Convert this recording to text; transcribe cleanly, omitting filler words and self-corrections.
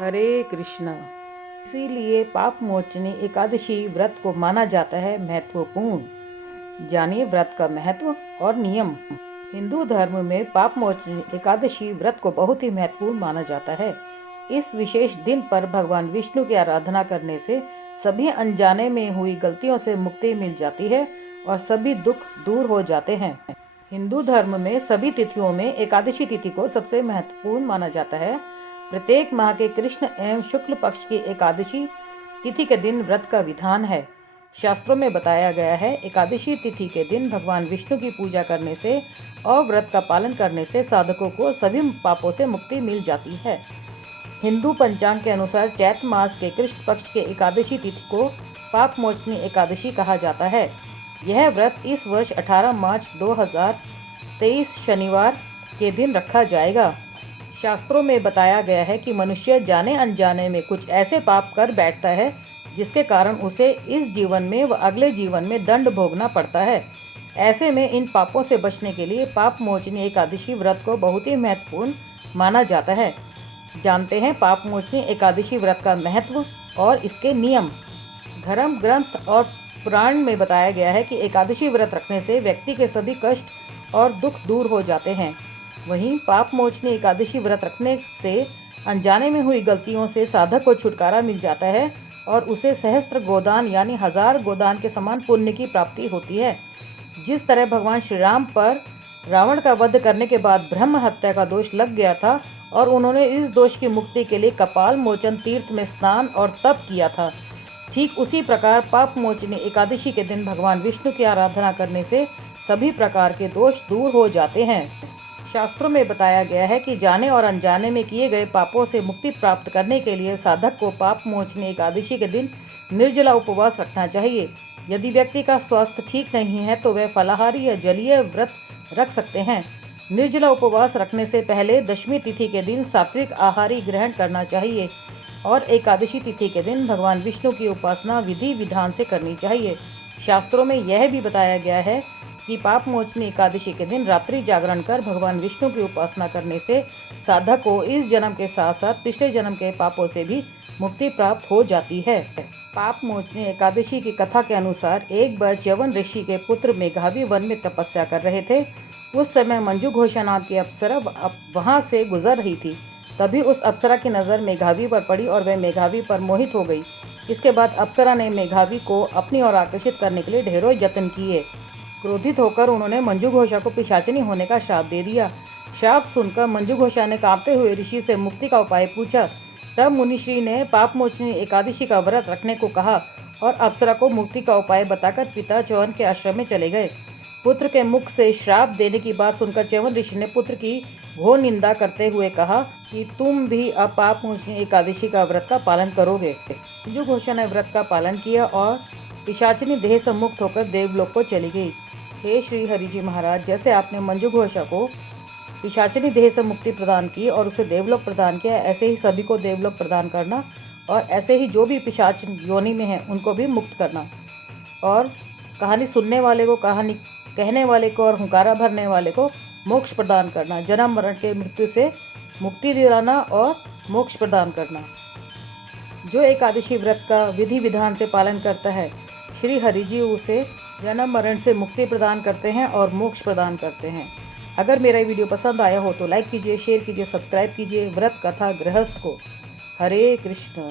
हरे कृष्णा। इसीलिए पाप मोचनी एकादशी व्रत को माना जाता है महत्वपूर्ण। जानिए व्रत का महत्व और नियम। हिंदू धर्म में पाप मोचनी एकादशी व्रत को बहुत ही महत्वपूर्ण माना जाता है। इस विशेष दिन पर भगवान विष्णु की आराधना करने से सभी अनजाने में हुई गलतियों से मुक्ति मिल जाती है और सभी दुख दूर हो जाते हैं। हिंदू धर्म में सभी तिथियों में एकादशी तिथि को सबसे महत्वपूर्ण माना जाता है। प्रत्येक माह के कृष्ण एवं शुक्ल पक्ष की एकादशी तिथि के दिन व्रत का विधान है। शास्त्रों में बताया गया है, एकादशी तिथि के दिन भगवान विष्णु की पूजा करने से और व्रत का पालन करने से साधकों को सभी पापों से मुक्ति मिल जाती है। हिंदू पंचांग के अनुसार चैत्र मास के कृष्ण पक्ष के एकादशी तिथि को पाप मोचनी एकादशी कहा जाता है। यह व्रत इस वर्ष 18 मार्च 2023 शनिवार के दिन रखा जाएगा। शास्त्रों में बताया गया है कि मनुष्य जाने अनजाने में कुछ ऐसे पाप कर बैठता है जिसके कारण उसे इस जीवन में व अगले जीवन में दंड भोगना पड़ता है। ऐसे में इन पापों से बचने के लिए पाप मोचनी एकादशी व्रत को बहुत ही महत्वपूर्ण माना जाता है। जानते हैं पाप मोचनी एकादशी व्रत का महत्व और इसके नियम। धर्म ग्रंथ और पुराण में बताया गया है कि एकादशी व्रत रखने से व्यक्ति के सभी कष्ट और दुख दूर हो जाते हैं। वहीं पाप मोचनी एकादशी व्रत रखने से अनजाने में हुई गलतियों से साधक को छुटकारा मिल जाता है और उसे सहस्त्र गोदान यानी 1000 गोदान के समान पुण्य की प्राप्ति होती है। जिस तरह भगवान श्री राम पर रावण का वध करने के बाद ब्रह्म हत्या का दोष लग गया था और उन्होंने इस दोष की मुक्ति के लिए कपाल मोचन तीर्थ में स्नान और तप किया था, ठीक उसी प्रकार पाप मोचनी एकादशी के दिन भगवान विष्णु की आराधना करने से सभी प्रकार के दोष दूर हो जाते हैं। शास्त्रों में बताया गया है कि जाने और अनजाने में किए गए पापों से मुक्ति प्राप्त करने के लिए साधक को पाप मोचनी एकादशी के दिन निर्जला उपवास रखना चाहिए। यदि व्यक्ति का स्वास्थ्य ठीक नहीं है तो वह फलाहारी या जलीय व्रत रख सकते हैं। निर्जला उपवास रखने से पहले दशमी तिथि के दिन सात्विक आहार ग्रहण करना चाहिए और एकादशी तिथि के दिन भगवान विष्णु की उपासना विधि विधान से करनी चाहिए। शास्त्रों में यह भी बताया गया है कि पाप मोचनी एकादशी के दिन रात्रि जागरण कर भगवान विष्णु की उपासना करने से साधक को इस जन्म के साथ साथ पिछले जन्म के पापों से भी मुक्ति प्राप्त हो जाती है। पाप मोचनी एकादशी की कथा के अनुसार एक बार च्यवन ऋषि के पुत्र मेघावी वन में तपस्या कर रहे थे। उस समय मंजू घोषा नाम की अप्सरा वहां से गुजर रही थी। तभी उस अप्सरा की नज़र मेघावी पर पड़ी और वह मेघावी पर मोहित हो गई। इसके बाद अप्सरा ने मेघावी को अपनी ओर आकर्षित करने के लिए ढेरों यत्न किए। क्रोधित होकर उन्होंने मंजू घोषा को पिशाचिनी होने का श्राप दे दिया। श्राप सुनकर मंजू घोषा ने कांपते हुए ऋषि से मुक्ति का उपाय पूछा। तब मुनिश्री ने पाप मोचनी एकादशी का व्रत रखने को कहा और अप्सरा को मुक्ति का उपाय बताकर पिता च्यवन के आश्रम में चले गए। पुत्र के मुख से श्राप देने की बात सुनकर च्यवन ऋषि ने पुत्र की घोर निंदा करते हुए कहा कि तुम भी अब पाप मोचनी एकादशी का व्रत का पालन करोगे। मंजू घोषा ने व्रत का पालन किया और पिशाचिनी देह से मुक्त होकर देवलोक को चली गई। हे श्री हरि जी महाराज, जैसे आपने मंजू घोषा को पिशाचिनी देह से मुक्ति प्रदान की और उसे देवलोक प्रदान किया, ऐसे ही सभी को देवलोक प्रदान करना और ऐसे ही जो भी पिशाच योनि में हैं उनको भी मुक्त करना और कहानी सुनने वाले को, कहानी कहने वाले को और हुंकारा भरने वाले को मोक्ष प्रदान करना, जन्म मरण के मृत्यु से मुक्ति दिलाना और मोक्ष प्रदान करना। जो एकादशी व्रत का विधि विधान से पालन करता है, श्री हरि जी उसे जन्म मरण से मुक्ति प्रदान करते हैं और मोक्ष प्रदान करते हैं। अगर मेरा वीडियो पसंद आया हो तो लाइक कीजिए, शेयर कीजिए, सब्सक्राइब कीजिए। व्रत कथा गृहस्थ को। हरे कृष्ण।